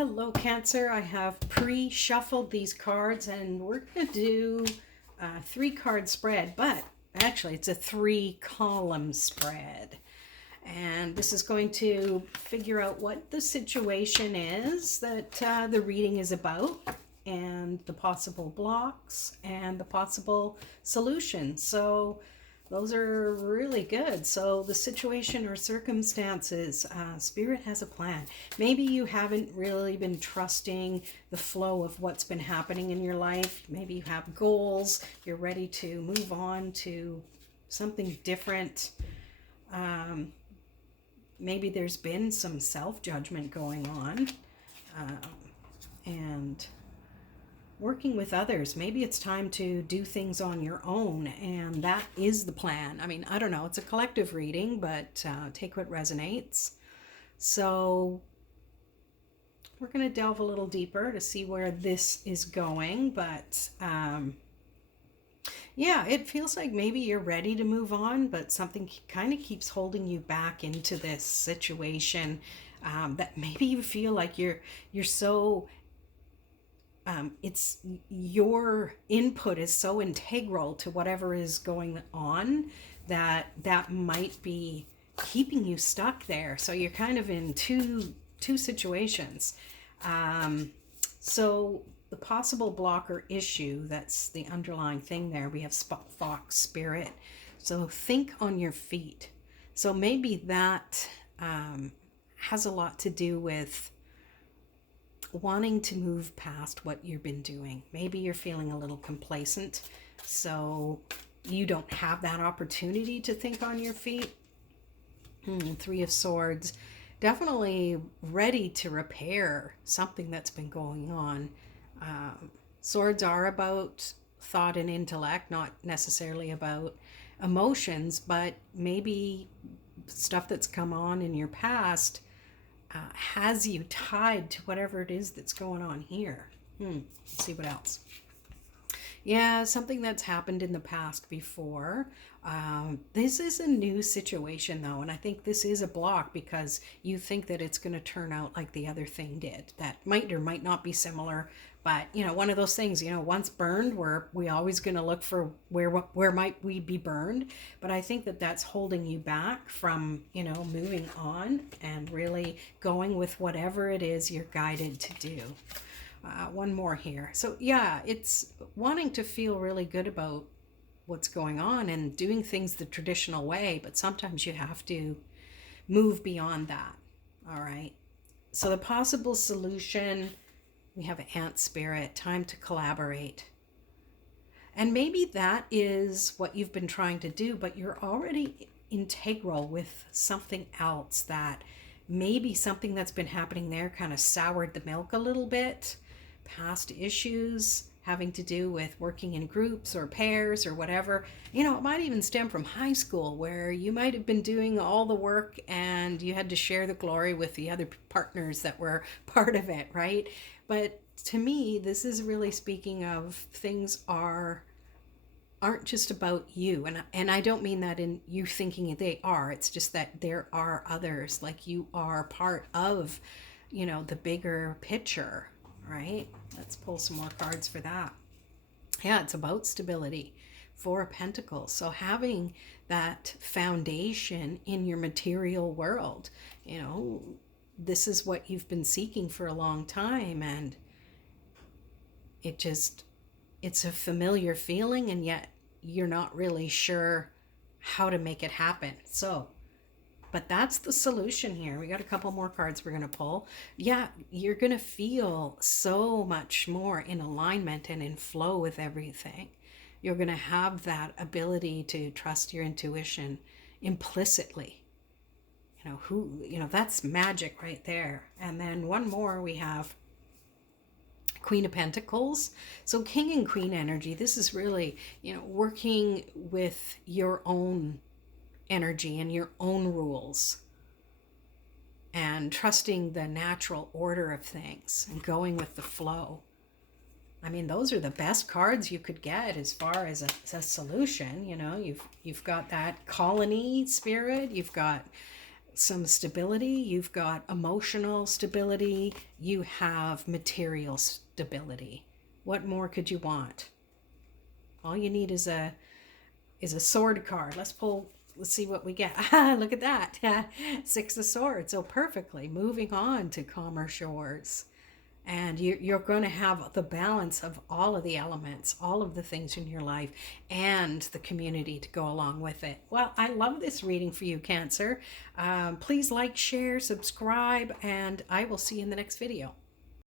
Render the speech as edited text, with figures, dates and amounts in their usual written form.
Hello, Cancer. I have pre-shuffled these cards and we're going to do a 3-card spread, but actually it's a 3-column spread. And this is going to figure out what the situation is that the reading is about, and the possible blocks and the possible solutions. So those are really good. So the situation or circumstances, Spirit has a plan. Maybe you haven't really been trusting the flow of what's been happening in your life. Maybe you have goals. You're ready to move on to something different. Maybe there's been some self-judgment going on. And working with others. Maybe it's time to do things on your own, and that is the plan. I mean, I don't know. It's a collective reading, but take what resonates. So we're going to delve a little deeper to see where this is going, but yeah, it feels like maybe you're ready to move on, but something kind of keeps holding you back into this situation, that maybe you feel like you're so it's your input is so integral to whatever is going on that might be keeping you stuck there. So you're kind of in two situations. So the possible blocker issue, that's the underlying thing there. We have Fox Spirit. So think on your feet. So maybe that has a lot to do with wanting to move past what you've been doing. Maybe you're feeling a little complacent, so you don't have that opportunity to think on your feet. 3 of Swords, definitely ready to repair something that's been going on. Swords are about thought and intellect, not necessarily about emotions, but maybe stuff that's come on in your past has you tied to whatever it is that's going on here. Let's see what else. Yeah, something that's happened in the past before. This is a new situation, though, and I think this is a block because you think that it's going to turn out like the other thing did. That might or might not be similar, but one of those things. Once burned, we always going to look for where might we be burned. But I think that that's holding you back from moving on and really going with whatever it is you're guided to do. One more here. So yeah, it's wanting to feel really good about what's going on and doing things the traditional way, but sometimes you have to move beyond that. All right. So the possible solution, we have Ant Spirit, time to collaborate. And maybe that is what you've been trying to do, but you're already integral with something else, that maybe something that's been happening there kind of soured the milk a little bit. Past issues having to do with working in groups or pairs or whatever. It might even stem from high school, where you might have been doing all the work and you had to share the glory with the other partners that were part of it, right? But to me, this is really speaking of things aren't just about you, and I don't mean that in you thinking they are. It's just that there are others, like you are part of the bigger picture, right? Let's pull some more cards for that. Yeah, it's about stability. 4 of Pentacles. So having that foundation in your material world, this is what you've been seeking for a long time, and it's a familiar feeling, and yet you're not really sure how to make it happen. But that's the solution here. We got a couple more cards we're going to pull. Yeah, you're going to feel so much more in alignment and in flow with everything. You're going to have that ability to trust your intuition implicitly. That's magic right there. And then one more, we have Queen of Pentacles. So King and Queen energy, this is really, working with your own energy and your own rules, and trusting the natural order of things and going with the flow. I mean, those are the best cards you could get as far as a solution. You've got that colony spirit, you've got some stability, you've got emotional stability, you have material stability. What more could you want? All you need is a sword card. Let's see what we get. Look at that. Six of Swords. So perfectly. Moving on to calmer shores. And you're going to have the balance of all of the elements, all of the things in your life, and the community to go along with it. Well, I love this reading for you, Cancer. Please like, share, subscribe, and I will see you in the next video.